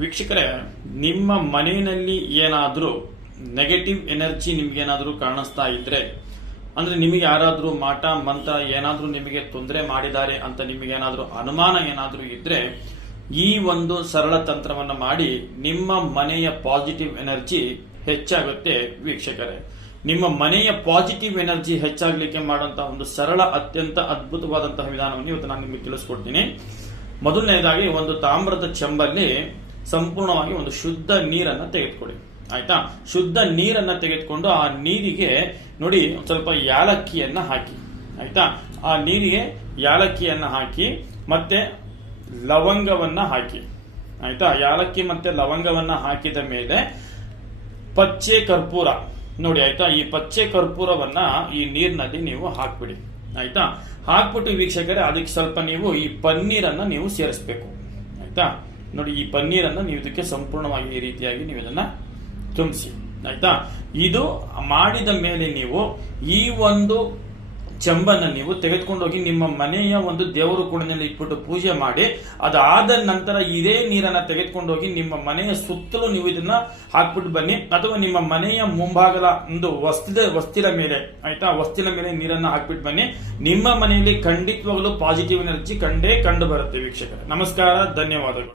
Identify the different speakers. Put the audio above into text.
Speaker 1: ವೀಕ್ಷಕರೇ, ನಿಮ್ಮ ಮನೆಯಲ್ಲಿ ಏನಾದರೂ ನೆಗೆಟಿವ್ ಎನರ್ಜಿ ನಿಮ್ಗೇನಾದರೂ ಕಾಣಿಸ್ತಾ ಇದ್ರೆ, ಅಂದ್ರೆ ನಿಮಗೆ ಯಾರಾದರೂ ಮಾಟ ಮಂತ ಏನಾದರೂ ನಿಮಗೆ ತೊಂದರೆ ಮಾಡಿದ್ದಾರೆ ಅಂತ ನಿಮಗೇನಾದರೂ ಅನುಮಾನ ಏನಾದರೂ ಇದ್ರೆ, ಈ ಒಂದು ಸರಳ ತಂತ್ರವನ್ನು ಮಾಡಿ ನಿಮ್ಮ ಮನೆಯ ಪಾಸಿಟಿವ್ ಎನರ್ಜಿ ಹೆಚ್ಚಾಗುತ್ತೆ ವೀಕ್ಷಕರೇ. ನಿಮ್ಮ ಮನೆಯ ಪಾಸಿಟಿವ್ ಎನರ್ಜಿ ಹೆಚ್ಚಾಗಲಿಕ್ಕೆ ಮಾಡುವಂತಹ ಒಂದು ಸರಳ, ಅತ್ಯಂತ ಅದ್ಭುತವಾದಂತಹ ವಿಧಾನವನ್ನು ಇವತ್ತು ನಾನು ನಿಮಗೆ ತಿಳಿಸ್ಕೊಡ್ತೀನಿ. ಮೊದಲನೇದಾಗಿ ಒಂದು ತಾಮ್ರದ ಚೆಂಬಲ್ಲಿ ಸಂಪೂರ್ಣವಾಗಿ ಒಂದು ಶುದ್ಧ ನೀರನ್ನ ತೆಗೆದುಕೊಳ್ಳಿ. ಆಯ್ತಾ? ಶುದ್ಧ ನೀರನ್ನ ತೆಗೆದುಕೊಂಡು ಆ ನೀರಿಗೆ ನೋಡಿ ಸ್ವಲ್ಪ ಯಾಲಕ್ಕಿಯನ್ನ ಹಾಕಿ. ಆಯ್ತಾ? ಆ ನೀರಿಗೆ ಯಾಲಕ್ಕಿಯನ್ನ ಹಾಕಿ, ಮತ್ತೆ ಲವಂಗವನ್ನ ಹಾಕಿ. ಆಯ್ತಾ? ಯಾಲಕ್ಕಿ ಮತ್ತೆ ಲವಂಗವನ್ನ ಹಾಕಿದ ಮೇಲೆ ಪಚ್ಚೆ ಕರ್ಪೂರ. ನೋಡಿ, ಆಯ್ತಾ? ಈ ಪಚ್ಚೆ ಕರ್ಪೂರವನ್ನ ಈ ನೀರಿನಲ್ಲಿ ನೀವು ಹಾಕ್ಬಿಡಿ. ಆಯ್ತಾ? ಹಾಕ್ಬಿಟ್ಟು ವೀಕ್ಷಕರೇ, ಅದಕ್ಕೆ ಸ್ವಲ್ಪ ನೀವು ಈ ಪನ್ನೀರನ್ನ ನೀವು ಸೇರಿಸ್ಬೇಕು. ಆಯ್ತಾ? ನೋಡಿ, ಈ ಪನ್ನೀರನ್ನ ನೀವು ಇದಕ್ಕೆ ಸಂಪೂರ್ಣವಾಗಿ ಈ ರೀತಿಯಾಗಿ ನೀವು ಇದನ್ನ ತುಂಬಿಸಿ. ಆಯ್ತಾ? ಇದು ಮಾಡಿದ ಮೇಲೆ ನೀವು ಈ ಒಂದು ಚೆಂಬನ್ನ ನೀವು ತೆಗೆದುಕೊಂಡೋಗಿ ನಿಮ್ಮ ಮನೆಯ ಒಂದು ದೇವರು ಕುಣದಲ್ಲಿ ಇಟ್ಬಿಟ್ಟು ಪೂಜೆ ಮಾಡಿ, ಅದಾದ ನಂತರ ಇದೇ ನೀರನ್ನ ತೆಗೆದುಕೊಂಡೋಗಿ ನಿಮ್ಮ ಮನೆಯ ಸುತ್ತಲೂ ನೀವು ಇದನ್ನ ಹಾಕ್ಬಿಟ್ಟು ಬನ್ನಿ. ಅಥವಾ ನಿಮ್ಮ ಮನೆಯ ಮುಂಭಾಗದ ಒಂದು ವಸ್ತಿದ ವಸ್ತಿಲ ಮೇಲೆ, ಆಯ್ತಾ? ವಸ್ತಿಲ ಮೇಲೆ ನೀರನ್ನ ಹಾಕ್ಬಿಟ್ಟು ಬನ್ನಿ. ನಿಮ್ಮ ಮನೆಯಲ್ಲಿ ಖಂಡಿತವಾಗಲೂ ಪಾಸಿಟಿವ್ ಎನರ್ಜಿ ಕಂಡೇ ಕಂಡು ಬರುತ್ತೆ ವೀಕ್ಷಕರೇ. ನಮಸ್ಕಾರ, ಧನ್ಯವಾದಗಳು.